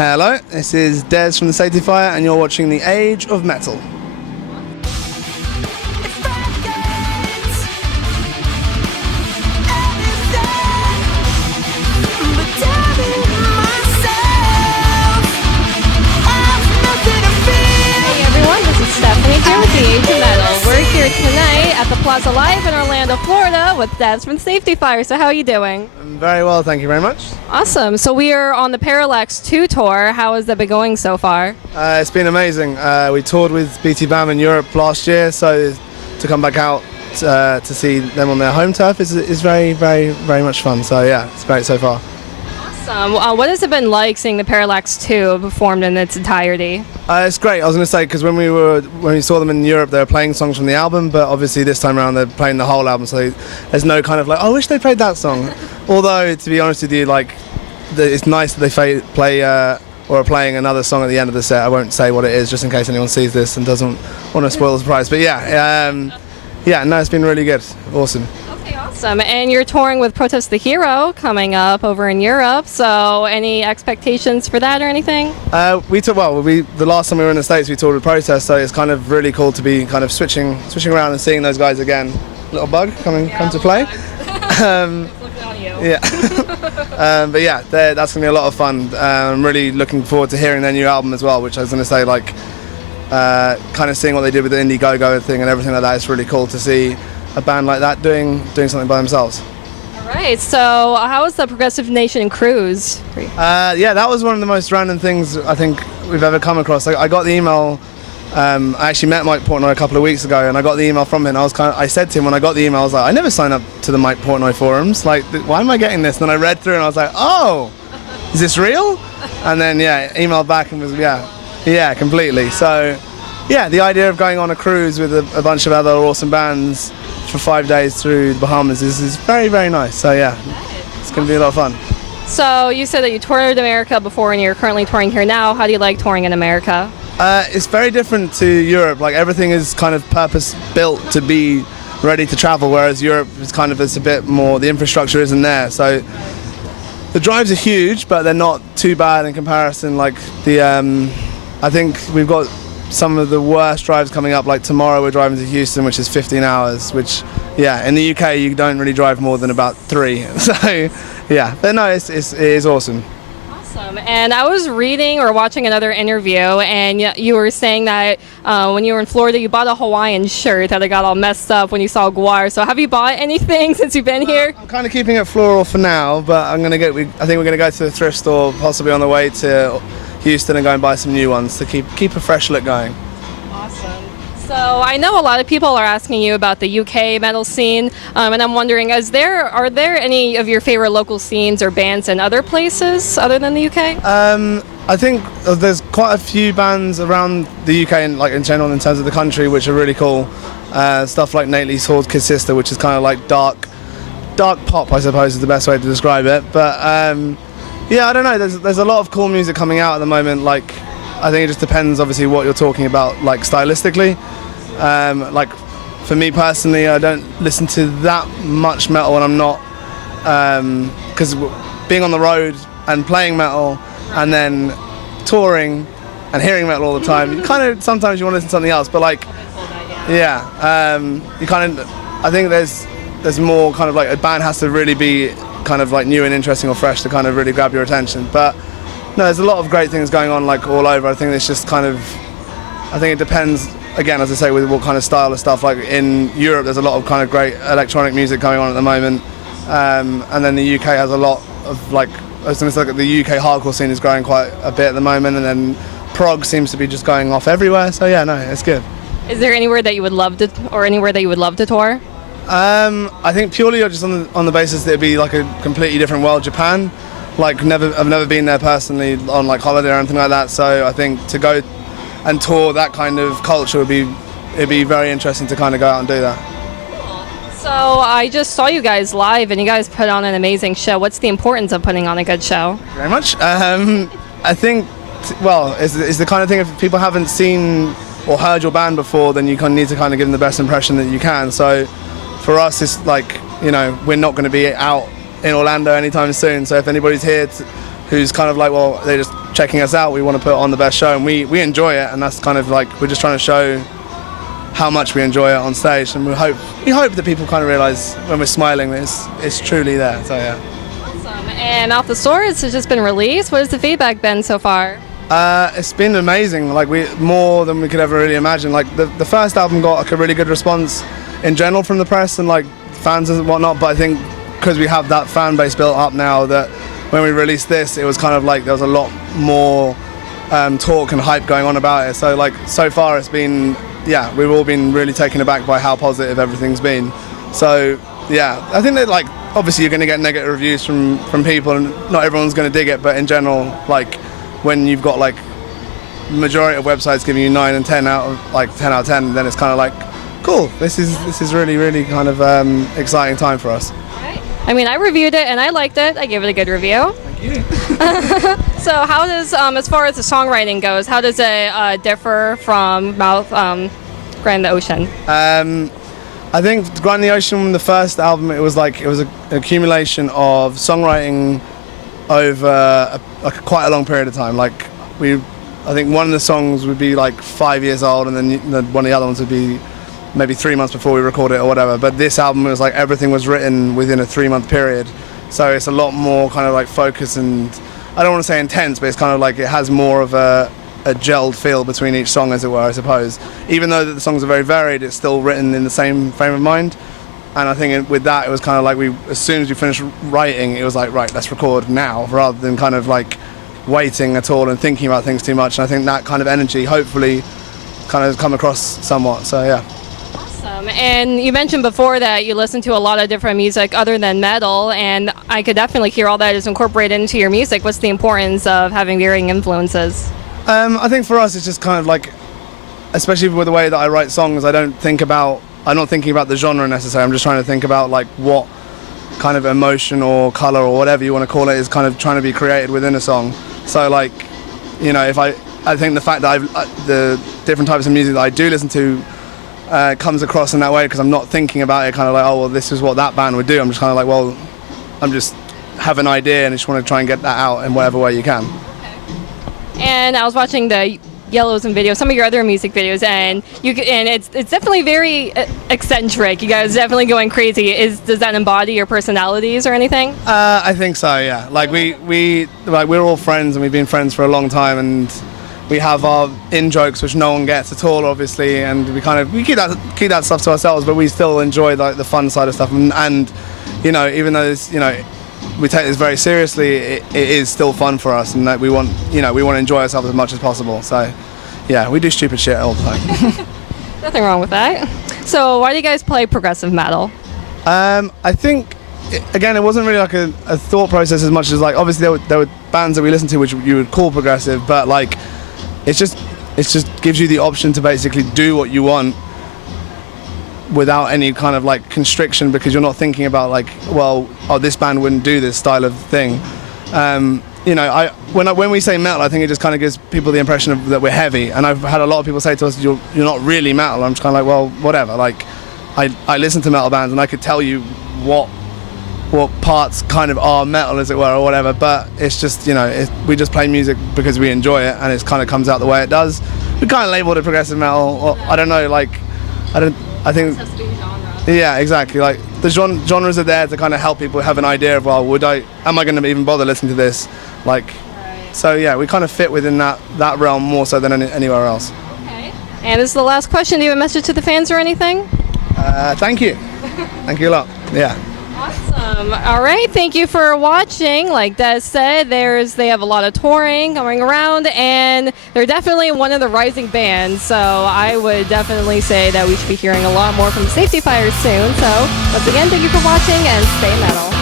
Hello, this is Dez from the Safety Fire, and you're watching The Age of Metal. Here with The Age of Metal. We're here tonight at the Plaza Live in Orlando, Florida with Dez from Safety Fire. So how are you doing? I'm very well, thank you very much. Awesome. So we are on the Parallax II tour. How has that been going so far? It's been amazing. We toured with BT Bam in Europe last year, so to come back out to see them on their home turf is very, very, very much fun. So yeah, it's great so far. Awesome. What has it been like seeing the Parallax II performed in its entirety? It's great. I was going to say, because when we saw them in Europe, they were playing songs from the album, but obviously this time around they're playing the whole album, so there's no kind of like, I wish they played that song. Although, to be honest with you, like, it's nice that they play or are playing another song at the end of the set. I won't say what it is, just in case anyone sees this and doesn't want to spoil the surprise. But yeah, no, it's been really good. Awesome. Awesome. And you're touring with Protest the Hero coming up over in Europe, so any expectations for that or anything? The last time we were in the States we toured with Protest, so it's kind of really cool to be kind of switching around and seeing those guys again. Little bug come to play. Looking on you. Yeah. But yeah, that's going to be a lot of fun. I'm really looking forward to hearing their new album as well, which I was going to say, like, kind of seeing what they did with the Indiegogo thing and everything like that. It's really cool to see a band like that doing something by themselves. All right, so how was the Progressive Nation cruise? Yeah, that was one of the most random things I think we've ever come across. I got the email. I actually met Mike Portnoy a couple of weeks ago, and I got the email from him. I said to him when I got the email, I was like, I never signed up to the Mike Portnoy forums. Like, why am I getting this? And then I read through, and I was like, oh, is this real? And then emailed back and was yeah, completely. So yeah, the idea of going on a cruise with a bunch of other awesome bands for 5 days through the Bahamas is very, very nice. So yeah, it's going to be a lot of fun. So you said that you toured America before and you're currently touring here now. How do you like touring in America? It's very different to Europe. Like, everything is kind of purpose built to be ready to travel, whereas Europe is kind of, it's a bit more, the infrastructure isn't there. So the drives are huge, but they're not too bad in comparison. Like I think we've got some of the worst drives coming up. Like tomorrow we're driving to Houston, which is 15 hours, which in the UK you don't really drive more than about 3. So yeah, but no, it is awesome. Awesome. And I was reading or watching another interview, and you were saying that when you were in Florida you bought a Hawaiian shirt that it got all messed up when you saw Guar. So have you bought anything since you've been here? I'm kind of keeping it floral for now, but I think we're going to go to the thrift store possibly on the way to Houston and go and buy some new ones to keep a fresh look going. Awesome. So I know a lot of people are asking you about the UK metal scene, and I'm wondering, are there any of your favorite local scenes or bands in other places other than the UK? I think there's quite a few bands around the UK and like in general in terms of the country which are really cool. Stuff like Nately's Horde Kid Sister, which is kind of like dark pop, I suppose is the best way to describe it. But yeah, I don't know. There's a lot of cool music coming out at the moment. Like, I think it just depends, obviously, what you're talking about, like stylistically. Like, for me personally, I don't listen to that much metal when I'm not, because being on the road and playing metal and then touring and hearing metal all the time, you kind of sometimes you want to listen to something else. But like, you kind of, I think there's more kind of like a band has to really be kind of like new and interesting or fresh to kind of really grab your attention. But no, there's a lot of great things going on like all over. I think it's just kind of, I think it depends, again, as I say, with what kind of style of stuff. Like in Europe there's a lot of kind of great electronic music going on at the moment, and then the UK has a lot of, like, I was going to say, like, the UK hardcore scene is growing quite a bit at the moment, and then prog seems to be just going off everywhere. So yeah, no, it's good. Is there anywhere that you would love to tour? I think purely just on the basis that it'd be like a completely different world. Japan, like, I've never been there personally on like holiday or anything like that. So I think to go and tour that kind of culture it'd be very interesting to kind of go out and do that. So I just saw you guys live, and you guys put on an amazing show. What's the importance of putting on a good show? Very much. I think, well, it's the kind of thing, if people haven't seen or heard your band before, then you kind of need to kind of give them the best impression that you can. So for us, it's like, we're not going to be out in Orlando anytime soon. So if anybody's here who's kind of like, well, they just checking us out. We want to put on the best show, and we enjoy it, and that's kind of like, we're just trying to show how much we enjoy it on stage, and we hope that people kind of realize when we're smiling that it's truly there. So yeah. Awesome. And Off the Source has just been released. What has the feedback been so far? It's been amazing. Like, more than we could ever really imagine. Like the first album got like a really good response in general from the press and like fans and whatnot, but I think because we have that fan base built up now, that when we released this, it was kind of like there was a lot more talk and hype going on about it. So like, so far it's been, yeah, we've all been really taken aback by how positive everything's been. So yeah, I think that like, obviously you're going to get negative reviews from people, and not everyone's going to dig it, but in general, like when you've got like majority of websites giving you 9 and 10 out of 10, then it's kind of like, cool, this is really kind of exciting time for us. Right. I mean, I reviewed it and I liked it. I gave it a good review. Thank you. So how does, as far as the songwriting goes, how does it differ from Grind the Ocean? I think Grind the Ocean, the first album, it was an accumulation of songwriting over quite a long period of time. Like I think one of the songs would be like 5 years old, and then one of the other ones would be maybe 3 months before we record it or whatever. But this album was like everything was written within a 3-month period, so it's a lot more kind of like focused, and I don't want to say intense, but it's kind of like it has more of a gelled feel between each song, as it were, I suppose. Even though the songs are very varied, it's still written in the same frame of mind. And I think with that, it was kind of like as soon as we finished writing, it was like, right, let's record now, rather than kind of like waiting at all and thinking about things too much. And I think that kind of energy hopefully kind of come across somewhat. So yeah. Awesome. And you mentioned before that you listen to a lot of different music other than metal, and I could definitely hear all that is incorporated into your music. What's the importance of having varying influences? I think for us, it's just kind of like, especially with the way that I write songs, I'm not thinking about the genre necessarily. I'm just trying to think about like what kind of emotion or color or whatever you want to call it is kind of trying to be created within a song. So like, you know, I think the fact that the different types of music that I do listen to comes across in that way, because I'm not thinking about it kind of like, oh well, this is what that band would do. I'm just kind of like, well, I'm just have an idea and I just want to try and get that out in whatever way you can. Okay. And I was watching the Yellows and videos, some of your other music videos, and it's definitely very eccentric. You guys definitely going crazy. Does that embody your personalities or anything? I think so, yeah. Like we're all friends, and we've been friends for a long time, and we have our in jokes which no one gets at all, obviously, and we keep that stuff to ourselves, but we still enjoy like the fun side of stuff, and you know, even though it's, you know, we take this very seriously, it is still fun for us, and that we want to enjoy ourselves as much as possible. So yeah, we do stupid shit all the time. Nothing wrong with that. So why do you guys play progressive metal? I think again, it wasn't really like a thought process as much as like, obviously there were bands that we listened to which you would call progressive, but like it just gives you the option to basically do what you want without any kind of like constriction, because you're not thinking about like, well, oh, this band wouldn't do this style of thing. You know, when we say metal, I think it just kind of gives people the impression that we're heavy, and I've had a lot of people say to us, you're not really metal. I'm just kind of like, well, whatever. Like I listen to metal bands and I could tell you what parts kind of are metal, as it were, or whatever, but it's just, you know, we just play music because we enjoy it, and it kind of comes out the way it does. We kind of labeled it progressive metal, or I don't know, like I think, yeah, exactly. Like the genres are there to kind of help people have an idea of, well, am I going to even bother listening to this? Like, right. So yeah, we kind of fit within that realm more so than anywhere else. Okay. And this is the last question. Do you have a message to the fans or anything? Thank you. Thank you a lot. Yeah. Awesome. All right. Thank you for watching. Like Dez said, they have a lot of touring going around, and they're definitely one of the rising bands. So I would definitely say that we should be hearing a lot more from the Safety Fires soon. So once again, thank you for watching, and stay metal.